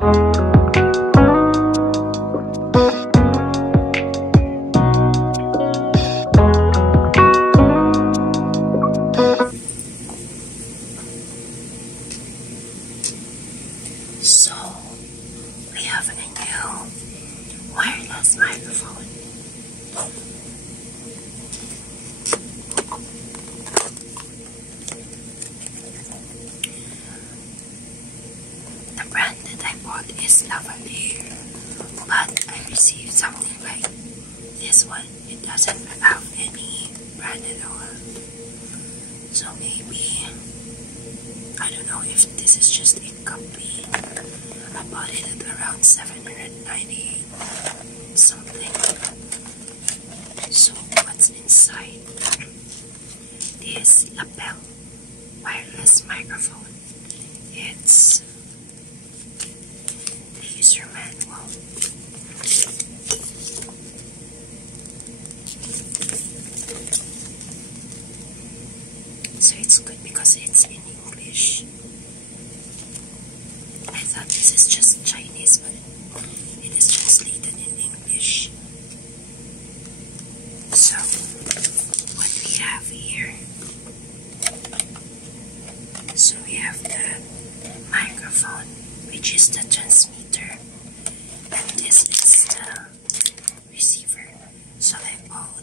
So, we have a new wireless microphone. The brand that I bought is Lavalier, but I received something like this one. It doesn't have any brand at all. So maybe, I don't know if this is just a copy. I bought it at around $798 something. So what's inside? This Lapel wireless microphone. It's the user manual. So it's good because it's in English. I thought this is just Chinese, but it is translated in English. So, what we have here. So we have the microphone, which is the transmitter, and this is the receiver. So I bought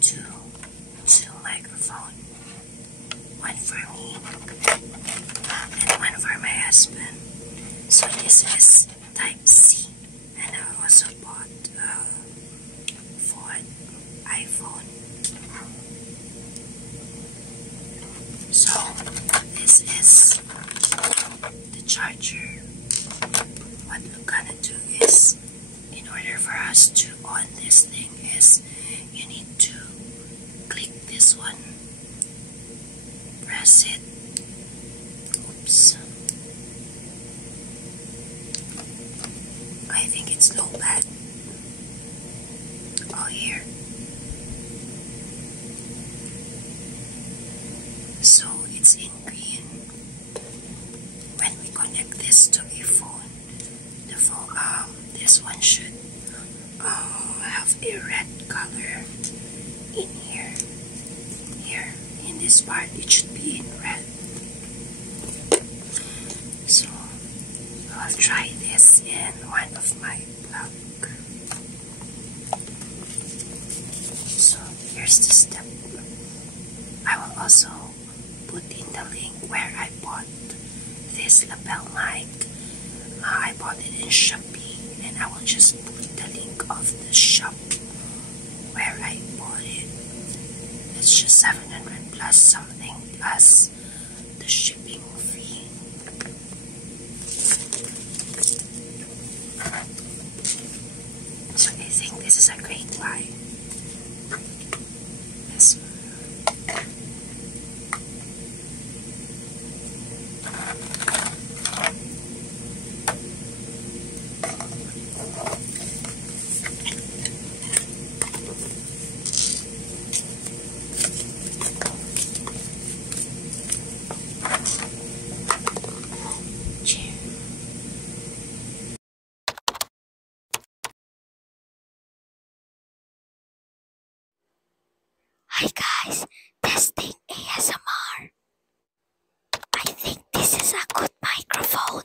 two microphones. One for me and one for my husband. So this is Type C, and I also bought for iPhone. So this is the charger. What we're gonna do is, in order for us to on this thing, is you need to click this one, press it. Oops. I think it's low bad. Oh, here. So it's in green. When we connect this to a phone, the phone, this one should have a red color in here. Here, in this part, it should be in red. So I'll try this in one of my blog. So here's the step. I will also put in the link where I bought this lapel mic. I bought it in Shopee, and I will just put the link of the shop where I bought it. It's just 700 plus something plus the shipping fee. So I think this is a great buy. This one. Hi guys, testing ASMR. I think this is a good microphone.